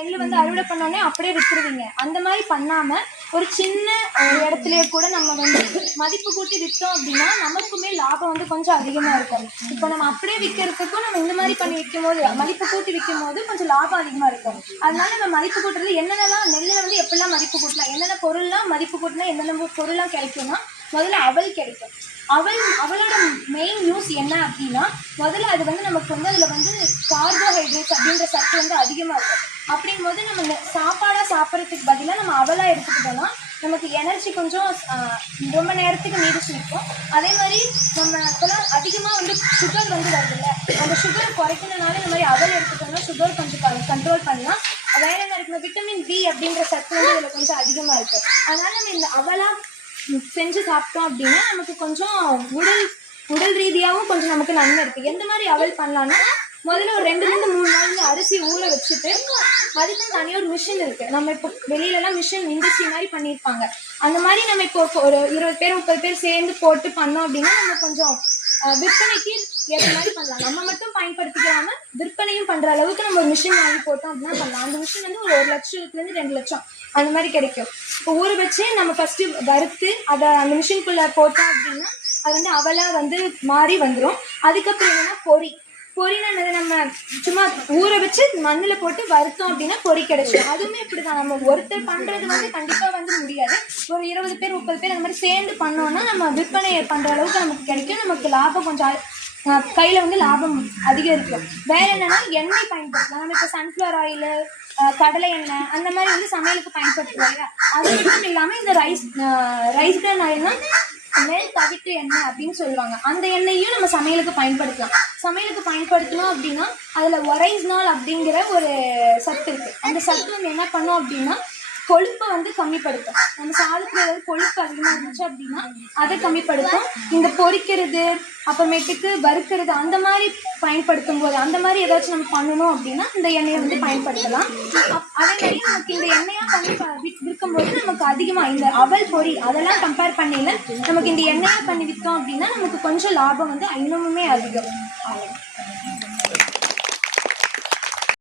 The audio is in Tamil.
நெல் வந்து அறுவடை பண்ணோடனே அப்படியே விற்றுருவீங்க. அந்த மாதிரி பண்ணாமல் ஒரு சின்ன இடத்துலயே கூட நம்ம வந்து மதிப்பு கூட்டி விற்றோம் அப்படின்னா நமக்குமே லாபம் வந்து கொஞ்சம் அதிகமாக இருக்கும். இப்போ நம்ம அப்படியே விற்கிறதுக்கும் நம்ம இந்த மாதிரி பண்ணி விற்கும் போது மதிப்பு கூட்டி விற்கும் போது கொஞ்சம் லாபம் அதிகமாக இருக்கும். அதனால நம்ம மதிப்பு கூட்டுறது என்னென்னலாம் நெல்லில் வந்து எப்படிலாம் மதிப்பு கூட்டலாம், என்னென்ன பொருள்லாம் மதிப்பு கூட்டினா என்னென்ன பொருள்லாம் கிடைக்கும்னா, முதல்ல அவல் கிடைக்கும். அவளோட மெயின் யூஸ் என்ன அப்படின்னா, முதல்ல அது வந்து நமக்கு வந்து அதில் வந்து கார்போஹைட்ரேட்ஸ் அப்படின்ற சத்து வந்து அதிகமாக இருக்கும். அப்படிங்கும் போது நம்ம சாப்பாடாக சாப்பிட்றதுக்கு பதிலாக நம்ம அவலாக எடுத்துக்கிட்டோம்னா நமக்கு எனர்ஜி கொஞ்சம் ரொம்ப நேரத்துக்கு நீடிச்சு நிற்கும். அதே மாதிரி நம்ம இப்போலாம் அதிகமாக வந்து சுகர் வந்து வருதுல்ல, அந்த சுகரை குறைக்கணுனால இந்த மாதிரி அவல் எடுத்துட்டோம்னா சுகர் கொஞ்சம் கண்ட்ரோல் பண்ணலாம். வேற என்ன இருக்குன்னா விட்டமின் பி அப்படின்ற சத்து வந்து இதில் கொஞ்சம் அதிகமாக இருக்குது. அதனால நம்ம இந்த அவலாக செஞ்சு சாப்பிட்டோம் அப்படின்னா நமக்கு கொஞ்சம் உடல் ரீதியாகவும் கொஞ்சம் நமக்கு நன்மை இருக்குது. எந்த மாதிரி அவல் பண்ணலான்னா, முதல்ல ஒரு 2-3 நாள் அரிசி ஊற வச்சுட்டு அதுக்கு தனியாக ஒரு மிஷின் இருக்குது. நம்ம இப்போ வெளியிலலாம் மிஷின் இண்டஸ்ட்ரி மாதிரி பண்ணியிருப்பாங்க. அந்த மாதிரி நம்ம இப்போ ஒரு 20 பேர் 30 பேர் சேர்ந்து போட்டு பண்ணோம் அப்படின்னா நம்ம கொஞ்சம் விற்பனைக்கு ஏற்ற மாதிரி பண்ணலாம். நம்ம மட்டும் பயன்படுத்திக்காம விற்பனையும் பண்ணுற அளவுக்கு நம்ம ஒரு மிஷின் வாங்கி போட்டோம் அப்படின்னா பண்ணலாம். அந்த மிஷின் வந்து ஒரு 1 லட்சத்துலேருந்து 2 லட்சம் அந்த மாதிரி கிடைக்கும். இப்போ ஊற வச்சு நம்ம ஃபஸ்ட்டு வறுத்து அதை அந்த மிஷின்குள்ளே போட்டோம் அப்படின்னா அது வந்து அவலாக வந்து மாறி வந்துடும். அதுக்கப்புறம் என்னென்னா பொரினா நம்ம சும்மா ஊற வச்சு மண்ணில் போட்டு வறுத்தோம் அப்படின்னா பொரி கிடைச்சிடும். அதுவுமே இப்படி தான். நம்ம ஒருத்தர் பண்ணுறது வந்து கண்டிப்பாக வந்து முடியாது. ஒரு 20 பேர் 30 பேர் அந்த மாதிரி சேர்ந்து பண்ணோன்னா நம்ம விற்பனை பண்ணுற அளவுக்கு நமக்கு கிடைக்கும். நமக்கு லாபம் கொஞ்சம் கையில் வந்து லாபம் அதிகரிக்கும். வேற என்னன்னா எண்ணெய் பயன்படுத்தலாம். நம்ம இப்போ சன்ஃப்ளவர் ஆயிலு கடலை எண்ணெய் அந்த மாதிரி வந்து சமையலுக்கு பயன்படுத்துவாங்க. அது மட்டும் இல்லாமல் இந்த ரைஸ் பிரான் ஆயில்னா நெல் தவிட்டு எண்ணெய் அப்படின்னு சொல்லுவாங்க. அந்த எண்ணெயையும் நம்ம சமையலுக்கு பயன்படுத்தலாம். சமையலுக்கு பயன்படுத்தணும் அப்படின்னா அதில் ஒரைஸ்னால் அப்படிங்கிற ஒரு சத்து இருக்குது. அந்த சத்து வந்து என்ன பண்ணும் அப்படின்னா கொழுப்பை வந்து கம்மிப்படுத்தும். நம்ம சாதத்தில் ஏதாவது கொழுப்பு அதிகமாக இருந்துச்சு அப்படின்னா அதை கம்மிப்படுத்தும். இந்த பொரிக்கிறது அப்புறமேட்டுக்கு வறுக்கிறது அந்த மாதிரி பயன்படுத்தும் போது அந்த மாதிரி ஏதாச்சும் நம்ம பண்ணணும் அப்படின்னா இந்த எண்ணெயை வந்து பயன்படுத்தலாம். அதே மாதிரி நமக்கு இந்த எண்ணெயாக பண்ணி விற்கும்போது நமக்கு அதிகமாக இந்த அவல் பொரி அதெல்லாம் கம்பேர் பண்ணல நமக்கு இந்த எண்ணெயை பண்ணி விற்றோம் அப்படின்னா நமக்கு கொஞ்சம் லாபம் வந்து இன்னமுமே அதிகம்.